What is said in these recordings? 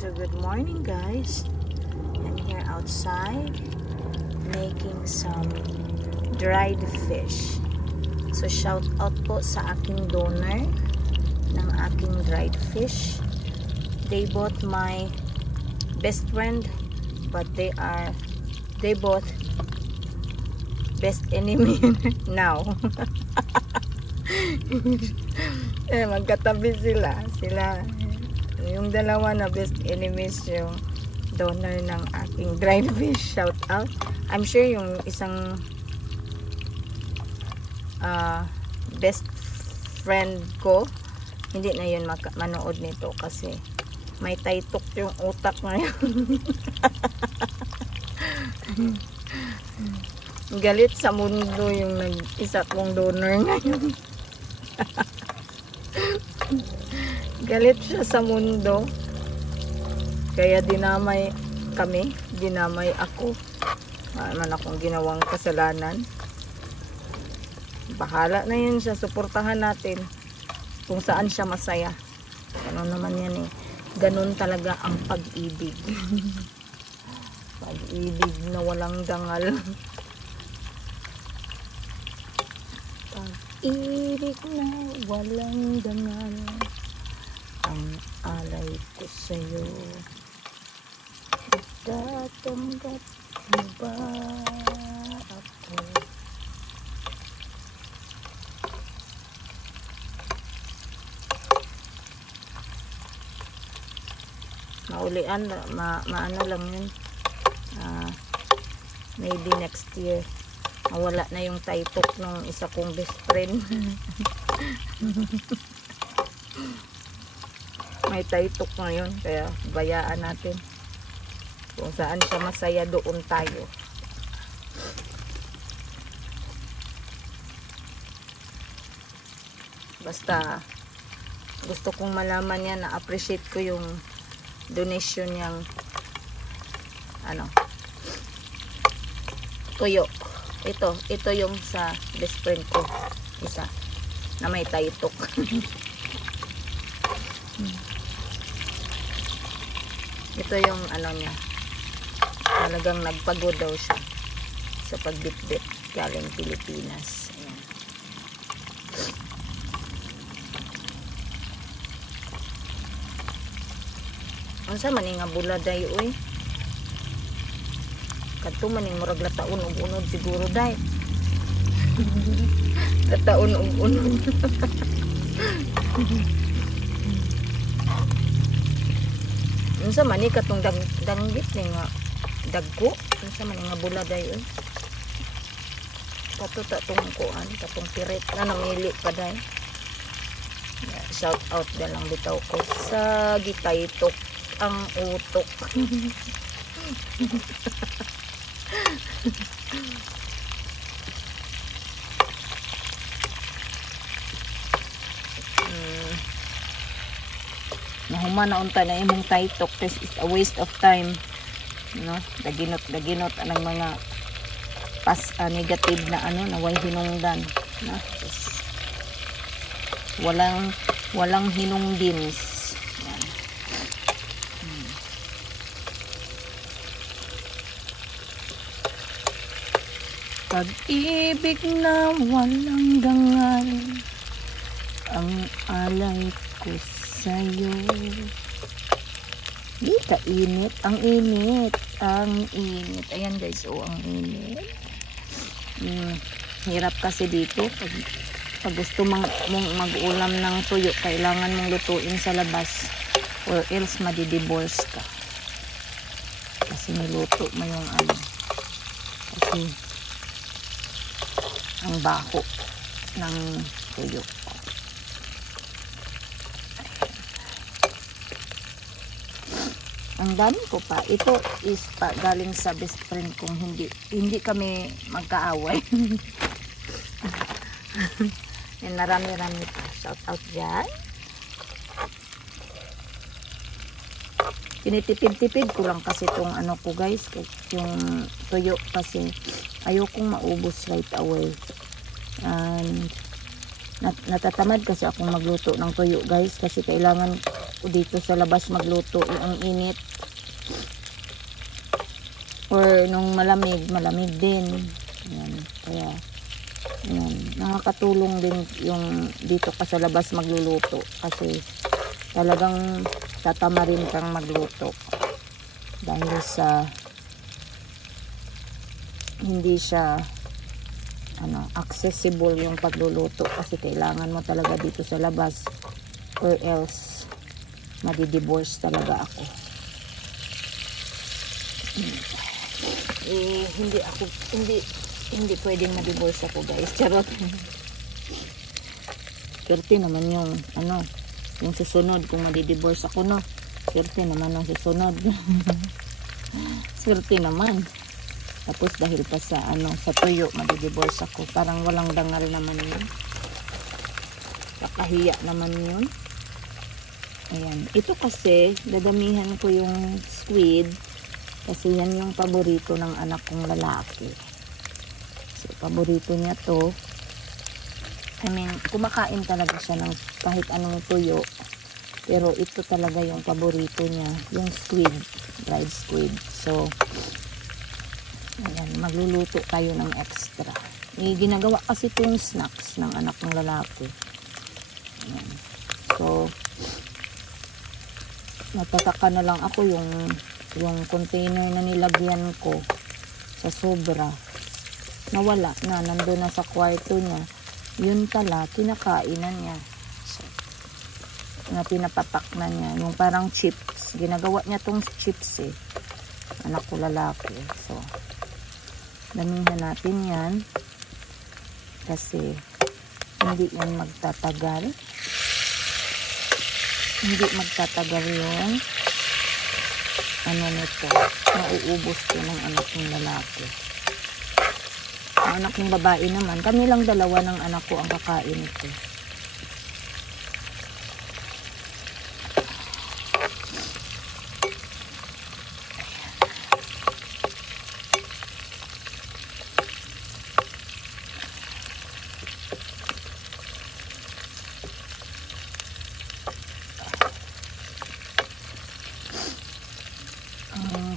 So good morning guys. I'm here outside making some dried fish. So shout out po sa aking donor ng aking dried fish. They both my best friend, but they both best enemy now. Magkatabi sila yung dalawa na best enemies, yung donor ng aking dried fish. Shout out. I'm sure yung isang best friend ko hindi na yun manood nito kasi may taytok yung utak ngayon. Galit sa mundo yung isa kong donor ngayon. Galit siya sa mundo. Kaya dinamay kami, dinamay ako. Naman akong ginawang kasalanan. Bahala na yun siya, suportahan natin kung saan siya masaya. Ganun naman yan eh. Ganun talaga ang pag-ibig. Pag-ibig na walang dangal. Pag-ibig na walang dangal, ang alay ko sa'yo. Itatanggap mo ba ako? Maulian, maano lang yun. Maybe next year mawala na yung taytok ng isa kong best friend. May taytok ngayon, kaya bayaan natin. Kung saan siya masaya, doon tayo. Basta gusto kong malaman niya na appreciate ko yung donation niyang tuyo. Ito yung sa best friend ko, isa na may taytok. Ito yung niya, talagang nagpagod daw siya sa pagbitbit galing Pilipinas. Ayan. Unsa man nga bulad dayo oy? Kadto man ning murag lataon og unod siguro day. Lataon og unod. Unsa man ni katong danggit ni nga dagko? Unsa man nga bulad dayo oy? Kato ta tong kuan, katong pirit na namili pa day. Shout out na lang bitaw ko sa gitaytok ang utok. Nahuman na unta na imong taytok. This is a waste of time, no? Daginot anang mga negative na na way hinungdan, no? Walang hinungdins. Pag-ibig na walang dangal, ang alay ko sa'yo. Di ka init. Ang init. Ayan guys, ang init. Hirap kasi dito. Pag gusto mong mag-ulam ng tuyo, kailangan mong lutuin sa labas or else madidivorce ka. Kasi niluto mo yung kasi ang baho ng tuyo. Ang dami ko pa. Ito is pa galing sa best friend kong hindi kami magkaaway. Yan, marami-rami pa. Shout out dyan. Tinitipid-tipid ko lang kasi itong ko guys. Yung tuyo kasi ayokong maubos right away. And natatamad kasi akong magluto ng tuyo guys kasi kailangan dito sa labas magluto, ang init. Or nung malamig din. Yan. Kaya, yan. Nakakatulong din yung dito ka sa labas magluluto. Kasi talagang tatama rin kang magluto. Dahil sa hindi siya accessible yung pagluluto. Kasi kailangan mo talaga dito sa labas. Or else, madidivorce talaga ako. Hindi pwedeng ma-divorce ako, guys. Charot. Swerte naman yung yung susunod kung ma-divorce ako, no. Swerte naman ang susunod. Swerte naman. Tapos dahil pa sa sa tuyo ma-divorce ako. Parang walang dangal naman yun. Kakahiya naman yun. Ayan. Ito kasi dadamihan ko yung squid. Kasi yan yung paborito ng anak kong lalaki. So, paborito niya to. I mean, kumakain talaga siya ng kahit anong tuyo. Pero ito talaga yung paborito niya. Yung squid. Dried squid. So, ayan, magluluto tayo ng extra. Ginagawa kasi itong snacks ng anak ng lalaki. Ayan. So, natataka na lang ako yung container na nilagyan ko sa sobra nawala na, nandun na sa kwarto niya. Yun pala kinakainan niya, so, na pinapapak na niya yung parang chips. Ginagawa niya tong chips anak ko lalaki. So damihan natin yan kasi hindi yan magtatagal yung nito, mauubos ko ng anak ng lalaki. Ang anak ng babae naman, kami lang dalawa ng anak ko ang kakain ito.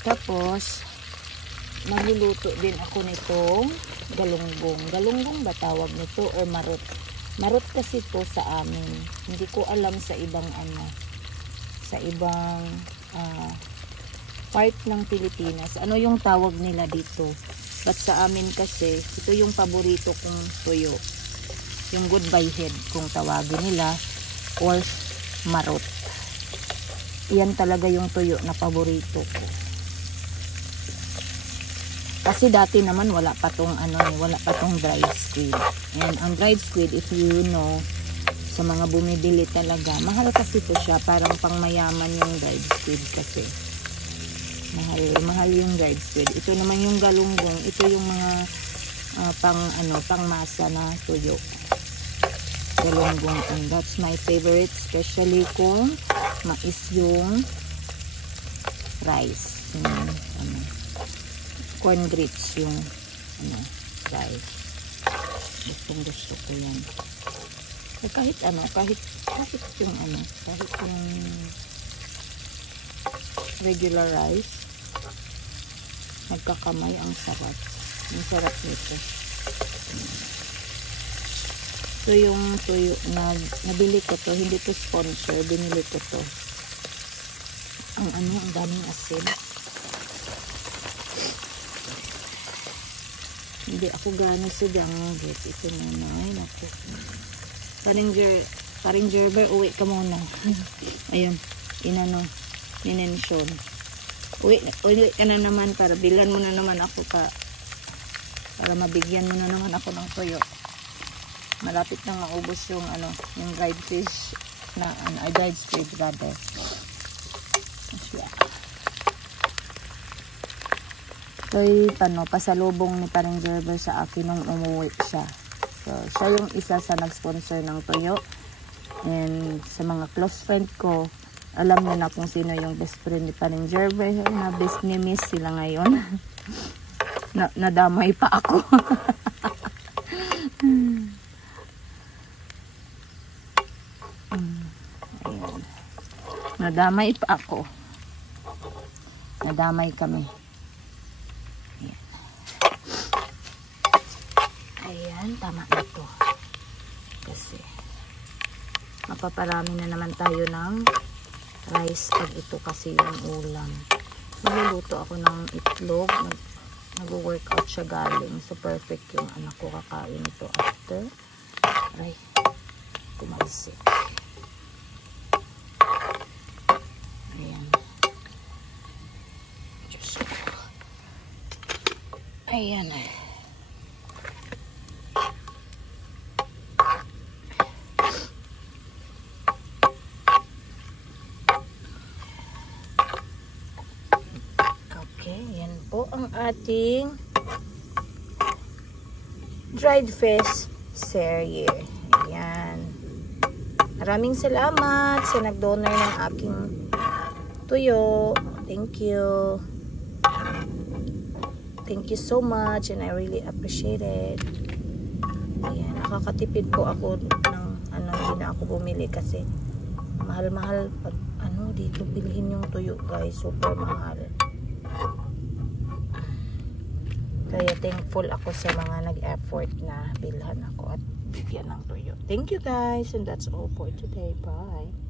Tapos, magluluto din ako nitong galunggong. Galunggong ba tawag nito or marot? Marot kasi to sa amin. Hindi ko alam sa ibang part ng Pilipinas. Ano yung tawag nila dito? But sa amin kasi, ito yung paborito kong tuyo. Yung goodbye head kung tawagin nila or marot. Yan talaga yung tuyo na paborito ko. Kasi dati naman wala pa tong dried squid. And ang dried squid, if you know, sa mga bumibili talaga, mahal kasi to siya, parang pangmayaman yung dried squid kasi. Mahal yung dried squid. Ito naman yung galunggong, ito yung mga pangmasa na tuyo. Galunggong, and that's my favorite, especially kung mais yung rice. Corn grits yung rice. Gusto ko yan. Kahit yung regular rice, magkakamay, ang sarap. Ang sarap nito. So yung tuyo na nabili ko to, hindi to sponsor, binili ko to. Ang daming asin. Hindi ako gano'n sa danggit. Ito muna. Ay, naku. Paring Gerber, uwi ka muna. Ayun. Ninensyon. Uwi ka na naman para bilan mo na naman ako para mabigyan mo na naman ako ng tuyo. Malapit nang maubos yung dried fish na dried squid rather. Ito'y pasalubong ni Paring Gerber sa akin nung umuwi siya. So, siya yung isa sa nag-sponsor ng tuyo. And sa mga close friend ko, alam niyo na kung sino yung best friend ni Paring Gerber. Na best nimis sila ngayon. Nadamay pa ako. Ayan. Nadamay pa ako. Nadamay kami. Ayan. Ayan, tama na to. Kasi mapaparami na naman tayo ng rice pag ito kasi yung ulam. Magluluto ako ng itlog. Nag-workout siya galing. So perfect yung anak ko kakain ito after. Aray, kumalsik. Ayan. Diyos ko. Ayan. Okay, yan po ang ating dried fish serie. Ayan. Maraming salamat sa nag-donor ng aking tuyo. Thank you. Thank you so much and I really appreciate it. Ayan. Nakakatipid po ako ng hindi na ako bumili kasi mahal-mahal pag dito bilhin yung tuyo guys. Super mahal. Kaya thankful ako sa mga nag-effort na bilhan ako at bigyan ng tuyo. Thank you guys and that's all for today. Bye.